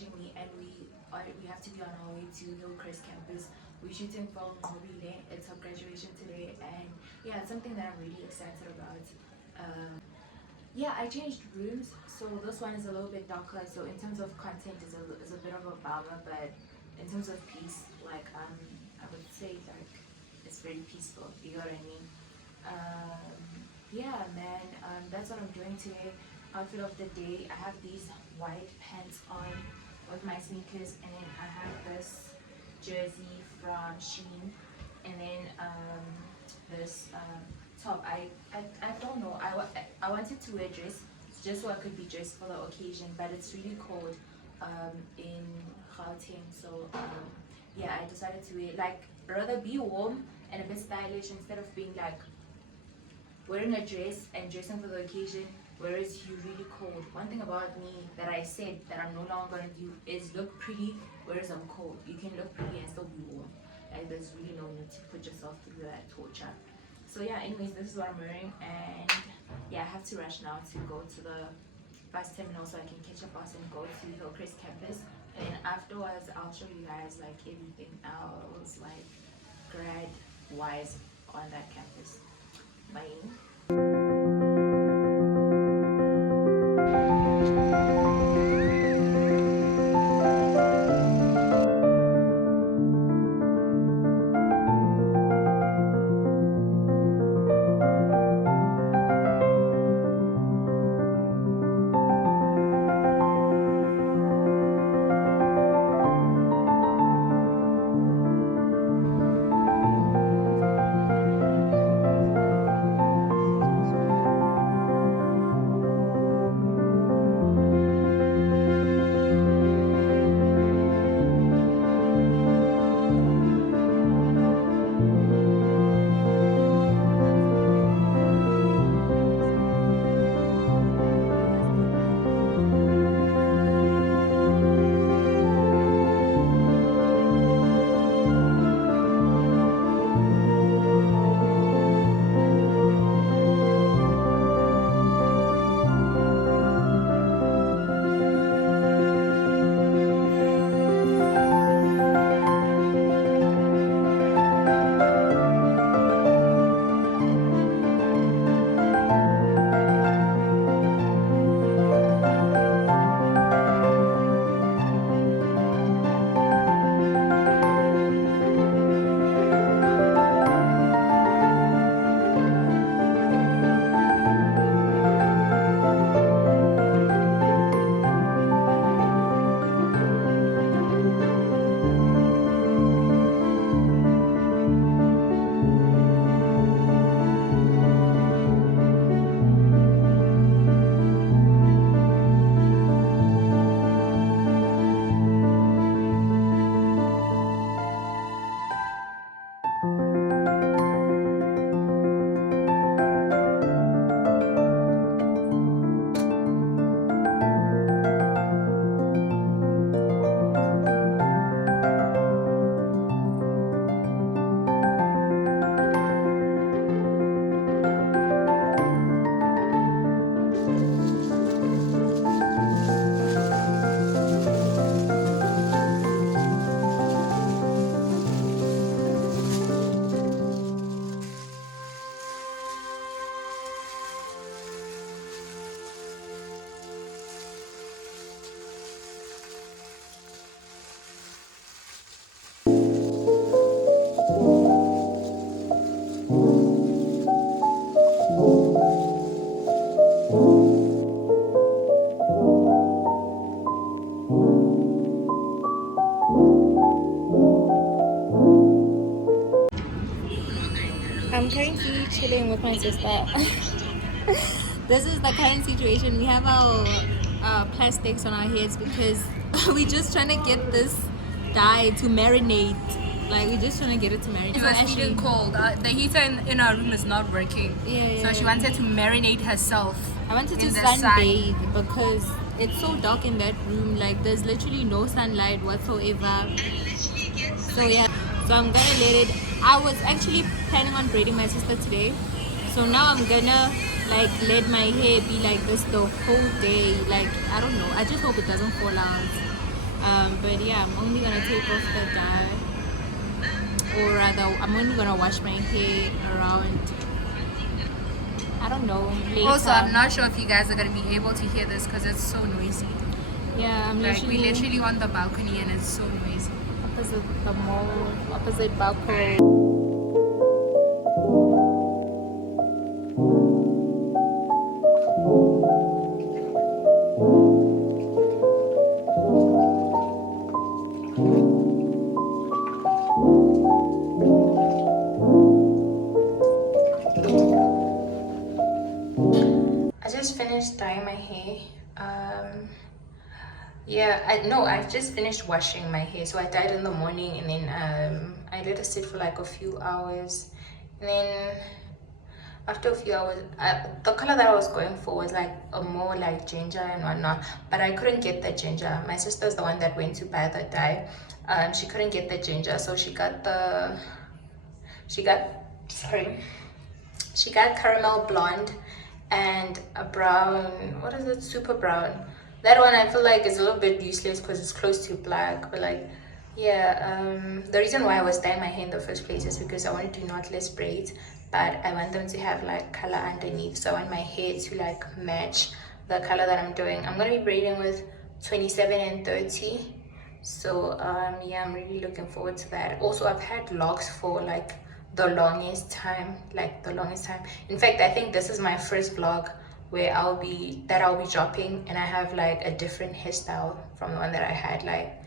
watching me, and we have to be on our way to Hillcrest campus. We're shooting from Mobile. It's her graduation today, and yeah, it's something that I'm really excited about. Yeah, I changed rooms, so this one is a little bit darker. So in terms of content, is a bit of a bummer, but in terms of peace, like I would say like it's very peaceful. You know what I mean? Yeah, man. That's what I'm doing today. Outfit of the day. I have these white pants on with my sneakers, and then I have this jersey from Shein, and then this top. I don't know. I wanted to wear dress just so I could be dressed for the occasion, but it's really cold in Gauteng, so yeah, I decided to wear like rather be warm and a bit stylish instead of being like wearing a dress and dressing for the occasion whereas you're really cold. One thing about me that I said that I'm no longer gonna do is look pretty whereas I'm cold. You can look pretty and still be warm. Like there's really no need to put yourself through that torture. So yeah, anyways, this is what I'm wearing, and yeah, I have to rush now to go to the bus terminal so I can catch a bus and go to Hillcrest campus. And then afterwards, I'll show you guys like everything else, like grad wise on that campus. Bye. I'm currently chilling with my sister. This is the current situation. We have our plastics on our heads because we're just trying to get this dye to marinate. Like we're just trying to get it to marinate. She was feeling cold. The heater in our room is not working. Yeah. So she wanted to marinate herself. I wanted to sunbathe because it's so dark in that room. Like there's literally no sunlight whatsoever. So yeah. So I'm gonna let it. I was actually planning on braiding my sister today. So now I'm gonna like let my hair be like this the whole day. Like I don't know. I just hope it doesn't fall out. But yeah, I'm only gonna take off the dye, or rather, I'm only gonna wash my hair around, I don't know, later. Also, I'm not sure if you guys are gonna be able to hear this because it's so noisy. Yeah, we're literally on the balcony and it's so noisy. Opposite the mall, opposite balcony. I just finished dyeing my hair. Yeah, I just finished washing my hair. So I dyed in the morning, and then I let it sit for like a few hours, and then after a few hours, the color that I was going for was like a more like ginger and whatnot, but I couldn't get the ginger. My sister's the one that went to buy the dye. She couldn't get the ginger, so she got sorry she got caramel blonde and a brown, what is it, super brown. That one I feel like is a little bit useless because it's close to black, but like, yeah, the reason why I was dyeing my hair in the first place is because I wanted to knotless braids, but I want them to have like color underneath, so I want my hair to like match the color that I'm doing. I'm gonna be braiding with 27 and 30. So yeah, I'm really looking forward to that. Also, I've had locks for like the longest time, in fact, I think this is my first vlog where I'll be dropping, and I have like a different hairstyle from the one that I had like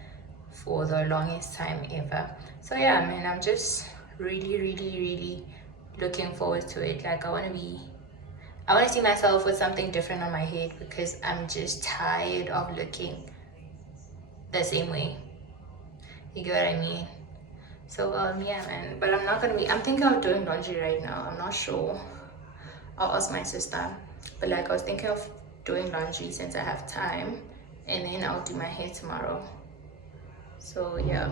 for the longest time ever. So yeah, man, I'm just really looking forward to it. Like, I want to see myself with something different on my head because I'm just tired of looking the same way. You get what I mean? So yeah, man, but I'm thinking of doing laundry right now. I'm not sure. I'll ask my sister, but like I was thinking of doing laundry since I have time, and then I'll do my hair tomorrow. So yeah.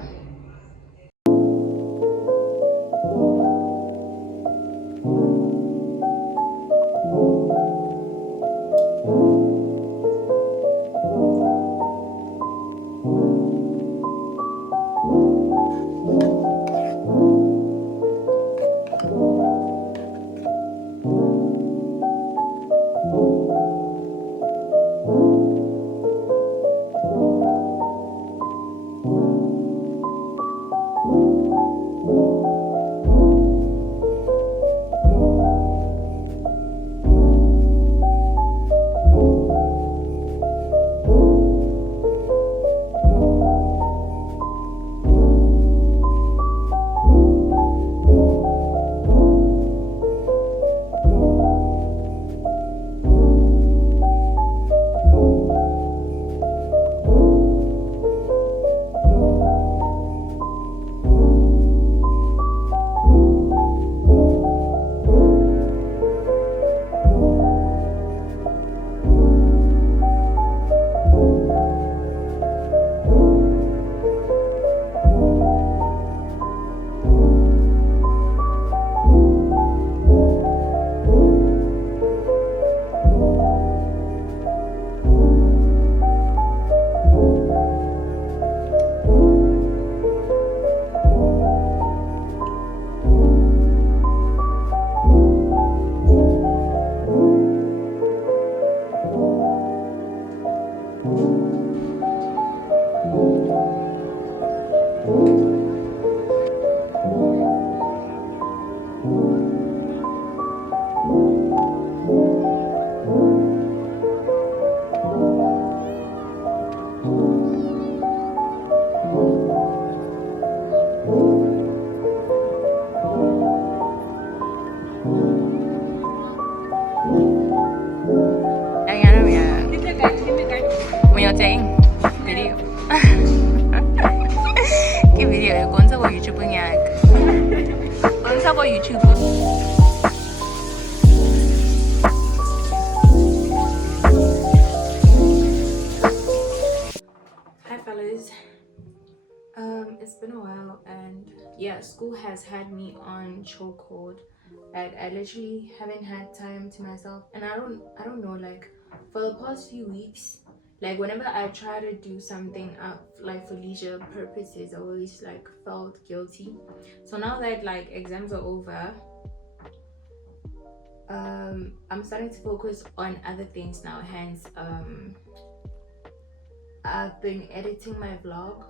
Video. Che video? Con sa ko YouTube niya. Con sa ko YouTube. Hi fellas. It's been a while, and yeah, school has had me on chokehold. Like, I literally haven't had time to myself, and I don't know, like, for the past few weeks, Like whenever I try to do something like for leisure purposes, I always like felt guilty. So now that like exams are over, I'm starting to focus on other things now. Hence, I've been editing my vlog,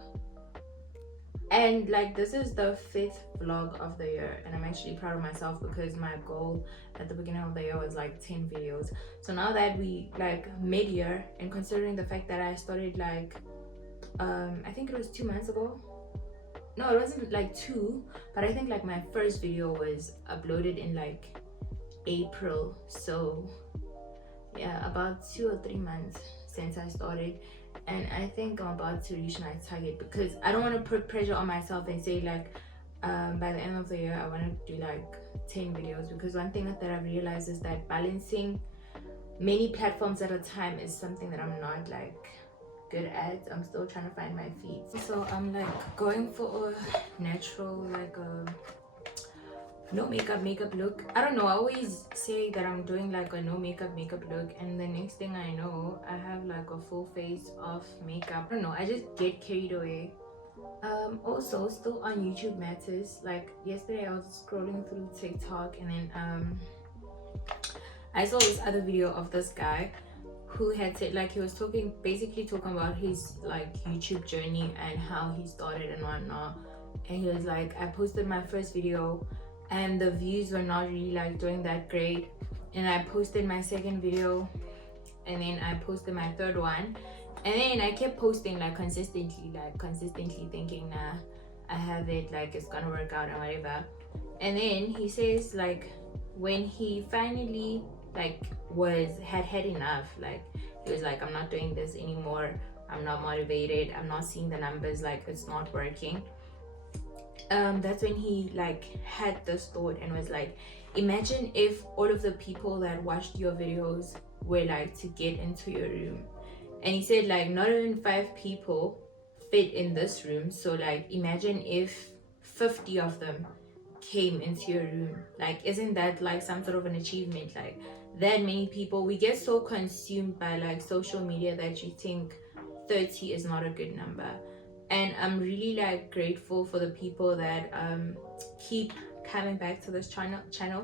and like this is the 5th vlog of the year, and I'm actually proud of myself because my goal at the beginning of the year was like 10 videos. So now that we like mid-year, and considering the fact that I started like I think it was 2 months ago. No, it wasn't like 2, but I think like my first video was uploaded in like April. So yeah, about 2 or 3 months since I started, and I think I'm about to reach my target because I don't want to put pressure on myself and say like by the end of the year I want to do like 10 videos, because one thing that I've realized is that balancing many platforms at a time is something that I'm not like good at. I'm still trying to find my feet. So I'm like going for a natural like no makeup look. I don't know, I always say that I'm doing like a no makeup look, and the next thing I know I have like a full face of makeup. I don't know, I just get carried away. Also still on YouTube matters, like yesterday I was scrolling through TikTok, and then I saw this other video of this guy who had said like he was basically talking about his like YouTube journey and how he started and whatnot. And he was like, I posted my first video and the views were not really like doing that great, and I posted my second video, and then I posted my third one, and then I kept posting like consistently thinking, nah, I have it, like it's gonna work out and whatever. And then he says like when he finally like had enough, like he was like, I'm not doing this anymore, I'm not motivated, I'm not seeing the numbers, like it's not working. That's when he like had this thought and was like, imagine if all of the people that watched your videos were like to get into your room. And he said like not even 5 people fit in this room, so like imagine if 50 of them came into your room. Like isn't that like some sort of an achievement? Like that many people, we get so consumed by like social media that you think 30 is not a good number. And I'm really like grateful for the people that keep coming back to this channel,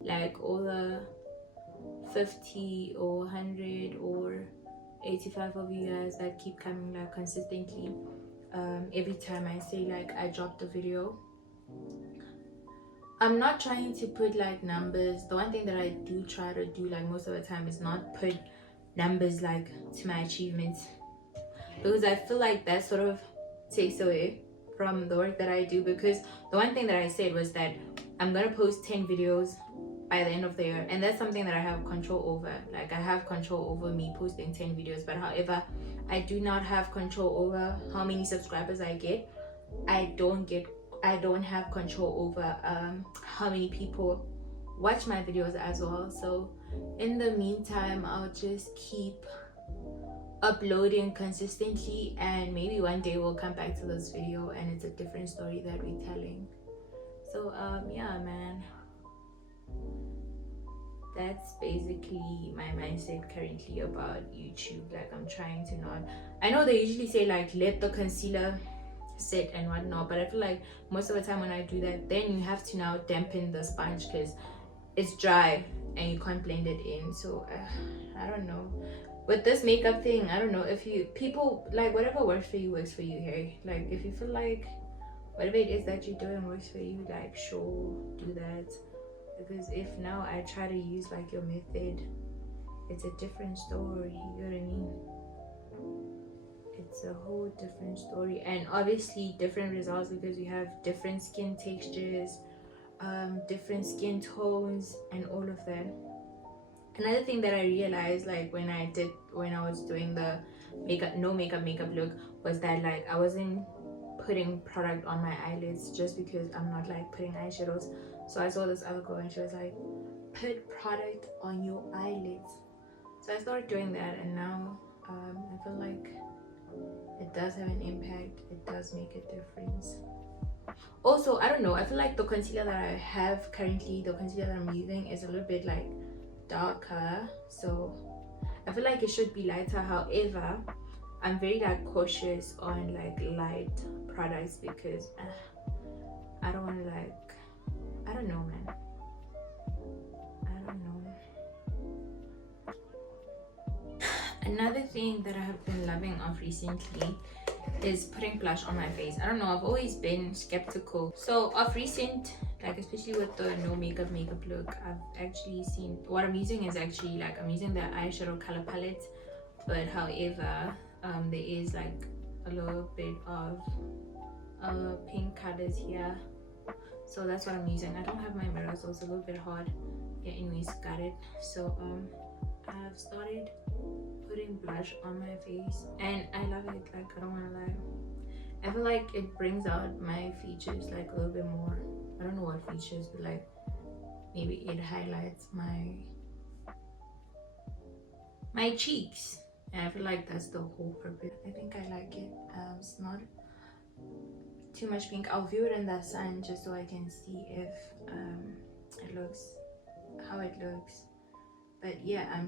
like all the 50 or 100 or 85 of you guys that keep coming like consistently. Every time I say like I dropped a video, I'm not trying to put like numbers. The one thing that I do try to do like most of the time is not put numbers like to my achievements, because I feel like that sort of takes away from the work that I do. Because the one thing that I said was that I'm gonna post 10 videos by the end of the year, and that's something that I have control over. Like I have control over me posting 10 videos, but however I do not have control over how many subscribers I get. I don't have control over how many people watch my videos as well. So in the meantime, I'll just keep uploading consistently, and maybe one day we'll come back to this video and it's a different story that we're telling. So yeah man, that's basically my mindset currently about YouTube. Like I'm trying to not, I know they usually say like let the concealer sit and whatnot, but I feel like most of the time when I do that, then you have to now dampen the sponge because it's dry and you can't blend it in. So I don't know, with this makeup thing, I don't know if people like whatever works for you here. Like if you feel like whatever it is that you're doing works for you, like sure, do that. Because if now I try to use like your method, it's a different story, you know what I mean? It's a whole different story, and obviously different results because you have different skin textures, different skin tones and all of that. Another thing that I realized like when I was doing the no makeup look was that like I wasn't putting product on my eyelids just because I'm not like putting eyeshadows. So I saw this other girl and she was like, put product on your eyelids. So I started doing that, and now I feel like it does have an impact. It does make a difference. Also, I don't know, I feel like the concealer that I have currently, the concealer that I'm using is a little bit like darker, so I feel like it should be lighter. However, I'm very like cautious on like light products because I don't want to like, I don't know, man. I don't know. Another thing that I have been loving of recently is putting blush on my face. I don't know, I've always been skeptical. So of recent, like especially with the no makeup look, I've actually seen what I'm using is actually like I'm using the eyeshadow color palette, but however there is like a little bit of pink colors here, so that's what I'm using. I don't have my mirror, so it's a little bit hard. Yeah, anyways, got it. So I have started putting blush on my face and I love it. Like, I don't want to lie, I feel like it brings out my features like a little bit more. I don't know what features, but like maybe it highlights my cheeks, and I feel like that's the whole purpose. I think I like it. It's not too much pink. I'll view it in the sun just so I can see if it looks how it looks. But yeah,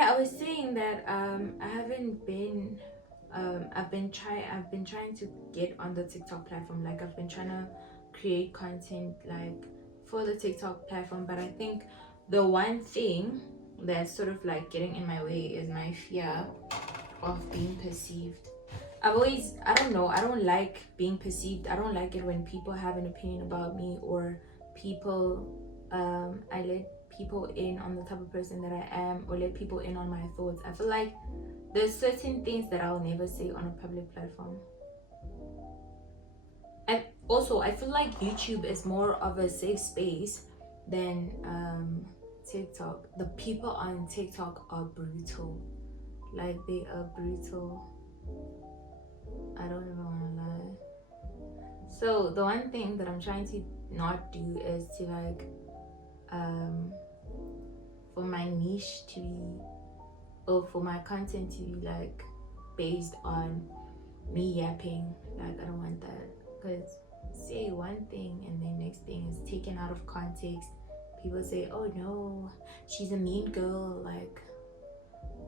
I was saying that I haven't been I've been trying to get on the TikTok platform. Like I've been trying to create content like for the TikTok platform, but I think the one thing that's sort of like getting in my way is my fear of being perceived. I don't know, I don't like being perceived. I don't like it when people have an opinion about me, or people I let people in on the type of person that I am, or let people in on my thoughts. I feel like there's certain things that I'll never say on a public platform. And also I feel like YouTube is more of a safe space than TikTok. The people on TikTok are brutal. Like they are brutal. I don't even want to lie. So the one thing that I'm trying to not do is to like for my niche to be, or for my content to be like based on me yapping. Like I don't want that, because say one thing and then next thing is taken out of context. People say, oh no, she's a mean girl. Like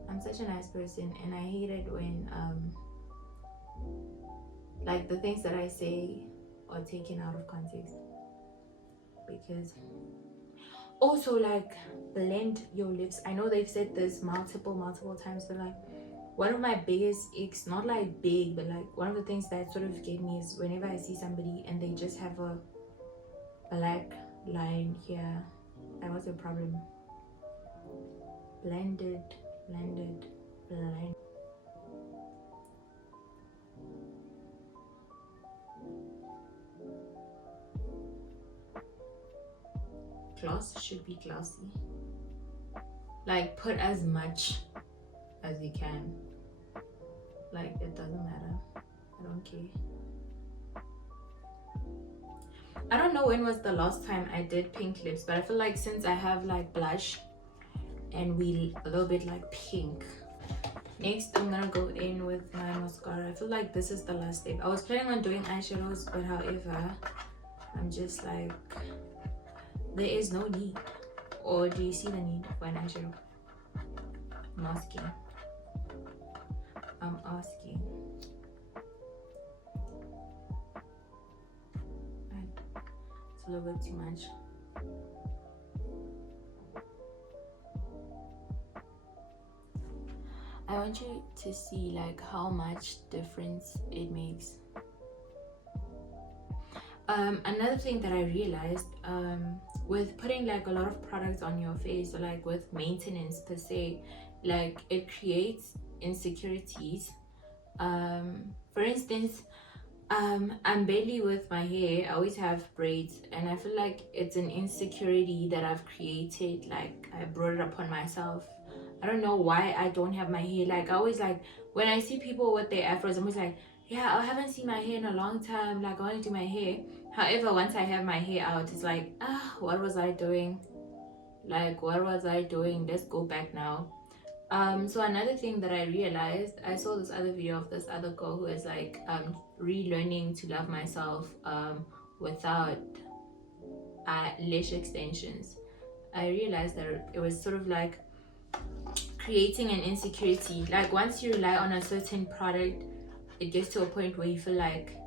I'm such a nice person, and I hate it when like the things that I say are taken out of context. Because also like blend your lips. I know they've said this multiple times, but like one of my biggest icks, not like big, but like one of the things that sort of get me is whenever I see somebody and they just have a black line here. That was a problem. Blended. Gloss should be glossy. Like put as much as you can. Like it doesn't matter. I don't care. I don't know when was the last time I did pink lips, but I feel like since I have like blush and we a little bit like pink. Next I'm gonna go in with my mascara. I feel like this is the last step. I was planning on doing eyeshadows, but however I'm just like, there is no need. Or do you see the need for an eyeshadow? I'm asking. It's a little bit too much. I want you to see like how much difference it makes. Another thing that I realized with putting like a lot of products on your face, or like with maintenance per se, like it creates insecurities. For instance, I'm barely with my hair. I always have braids, and I feel like it's an insecurity that I've created. Like I brought it upon myself. I don't know why I don't have my hair. Like I always like when I see people with their afros, I'm always like, yeah, I haven't seen my hair in a long time. Like I want to do my hair. However, once I have my hair out, it's like, what was I doing? Like what was I doing? Let's go back now. So another thing that I realized, I saw this other video of this other girl who is like relearning to love myself without lash extensions. I realized that it was sort of like creating an insecurity. Like once you rely on a certain product, it gets to a point where you feel like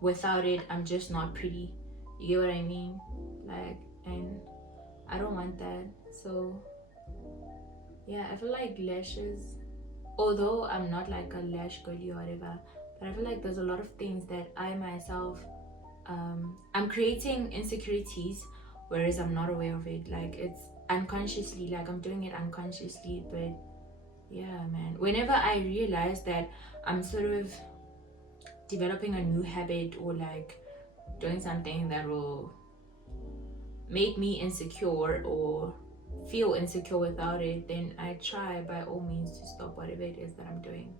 without it I'm just not pretty. You get what I mean? Like, and I don't want that. So yeah, I feel like lashes, although I'm not like a lash girly or whatever, but I feel like there's a lot of things that I myself I'm creating insecurities, whereas I'm not aware of it. Like it's unconsciously, like I'm doing it unconsciously. But yeah, man, whenever I realize that I'm sort of developing a new habit or like doing something that will make me insecure or feel insecure without it, then I try by all means to stop whatever it is that I'm doing.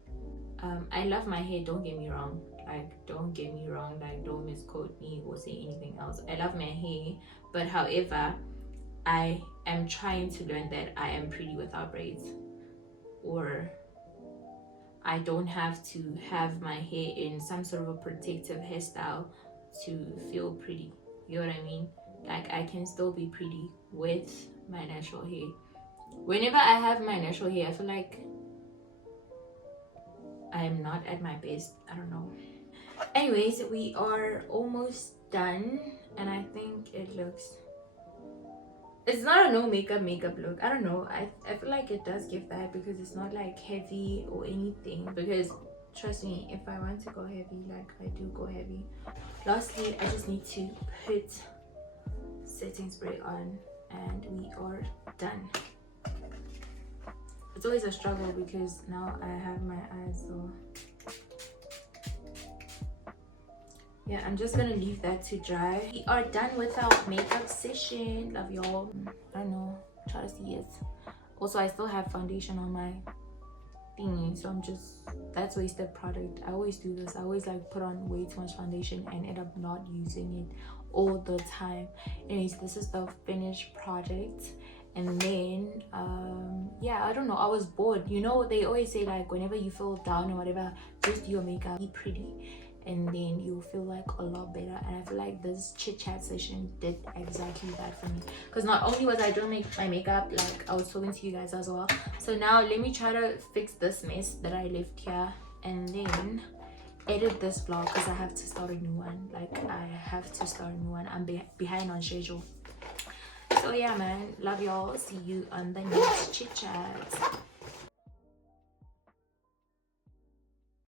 I love my hair, don't get me wrong. Like, don't get me wrong, like, don't misquote me or say anything else. I love my hair, but however, I am trying to learn that I am pretty without braids, or I don't have to have my hair in some sort of a protective hairstyle to feel pretty. You know what I mean? Like, I can still be pretty with my natural hair. Whenever I have my natural hair, I feel like I am not at my best. I don't know. Anyways, we are almost done, and I think it looks, it's not a no makeup look. I don't know, I feel like it does give that because it's not like heavy or anything. Because trust me, if I want to go heavy, like I do go heavy. Lastly, I just need to put setting spray on and we are done. It's always a struggle because now I have my eyes, so yeah, I'm just gonna leave that to dry. We are done with our makeup session. Love y'all. I don't know, try to see it. Also, I still have foundation on my thingy, so I'm just, that's wasted product. I always do this. I always like put on way too much foundation and end up not using it all the time. Anyways, this is the finished product. And then yeah, I don't know, I was bored. You know, they always say like whenever you feel down or whatever, just do your makeup, be pretty, and then you'll feel like a lot better. And I feel like this chit chat session did exactly that for me, because not only was I doing my makeup, like I was talking to you guys as well. So now let me try to fix this mess that I left here and then edit this vlog, because I have to start a new one. Like I have to start a new one. I'm behind on schedule. So yeah, man, love y'all. See you on the next chit chat.